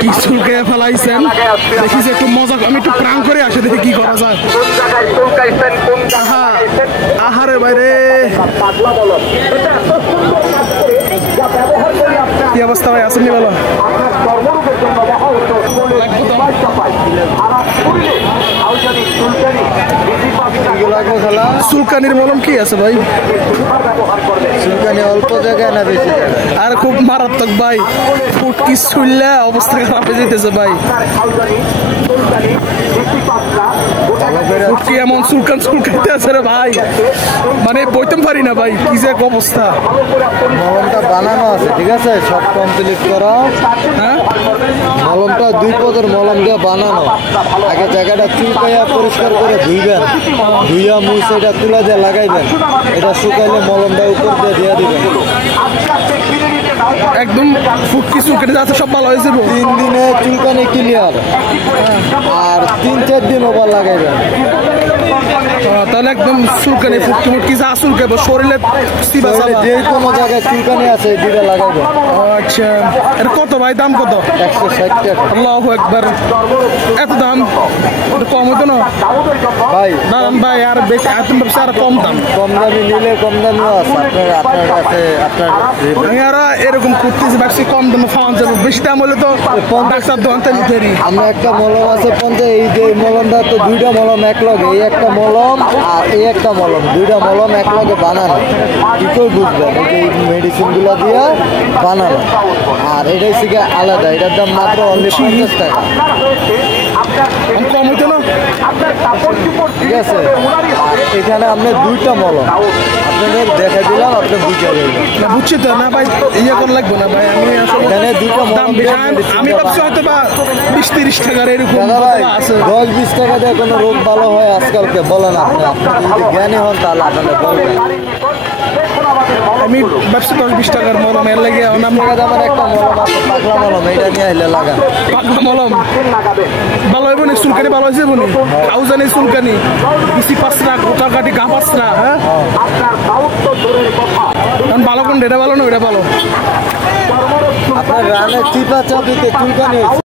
কি চুলকে ফেলাইছেন দেখি যে একটু মজা আমি একটু প্রাণ করে আসে দেখি কি করা যায় আহারে বাইরে কি অবস্থা ভাই আসেননি বলো চুলকানির মলম কি আছে ভাই চুলকানি অল্প জায়গায় না বেশি আর খুব মারাত্মক ভাই ফুটকি ছুললে অবস্থা খারাপ হয়ে যেতেছে ভাই ফুটকি এমন চুলকাইতে আছে রে ভাই মানে বইতে পারি না ভাই কি যে অবস্থা মলমটা বানানো আছে ঠিক আছে সব কমপ্লিট করা হ্যাঁ মলমটা 2 পদের মলম দিয়ে বানানো আগে জায়গাটা চুলকাইয়া পরিষ্কার করে ধুইবেন ধুইয়া মুছ এটা তুলা দিয়ে লাগাইবেন এটা শুকাইলে মলমটা উপর দিয়ে দিয়ে দিবেন একদম ফুটকি চুলকানি যাচ্ছে সব ভালো হয়ে যাবো 3 দিনে চুলকানি ক্লিয়ার আর 3-4 দিন ওভার লাগাইবেন তাহলে একদম চুলকানি ফুটকি ফুটকি যা চুলকাইবো শরীরে যে কোনো জায়গায় চুলকানি আছে এই দুইটা লাগাইবেন আচ্ছা এর কত ভাই দাম কত 160 টাকা আল্লাহু আকবার এত দাম কম হতো না ভাই দাম ভাই আর বেশি আইটেম ব্যবসা আর কম দাম কম দামি নিলে কম দামিও আছে আপনার কাছে আপনার আর এরকম করতেছি ব্যবসা কম দামে খাওয়ান যাবে বেশি দাম হলে তো ডাক্তার দোকানতে নিতে আমরা একটা মলম আছে 50 এই যে মলমটা তো দুইটা মলম এক লগে এই একটা মলম আর এই একটা মলম দুইটা মলম এক লগে বানানো কি করে বুঝবেন এই মেডিসিনগুলো দিয়ে বানানো আর এটাই থেকে আলাদা এটার দাম মাত্র অনলি 50 টাকা কম হতো না ঠিক আছে আর এখানে আপনি দুইটা মলম আপনাদের দেখা দিলাম আপনি বুঝে যাবেন না বুঝছি তো না ভাই ইয়ে করে লাগবে না ভাই আমি আসলে এখানে দুইটা দাম মলম আমি ভাবছি হয়তো বা 20-30 টাকার এরকম আছে 10-20 টাকা দিয়ে কোনো রোগ ভালো হয় আজকালকে বলেন আপনি যদি জ্ঞানী হন তাহলে আপনাদের বলবেন আমি ব্যবসা 10-20 টাকার মলম এর লাগে নাম টাকা দামের একটা মলম আছে পাগলা মলম এটা নিয়ে আইলে লাগান পাগলা মলম ভালো হইব না চুলকানি ভালো হয়েছে বনি আউজানি চুলকানি বেশি পাঁচরা গোটা কাটি গা পাঁচরা হ্যাঁ ভালো কোন এটা ভালো না ওইটা ভালো আপনার রানের চিপা চাপিতে চুলকানি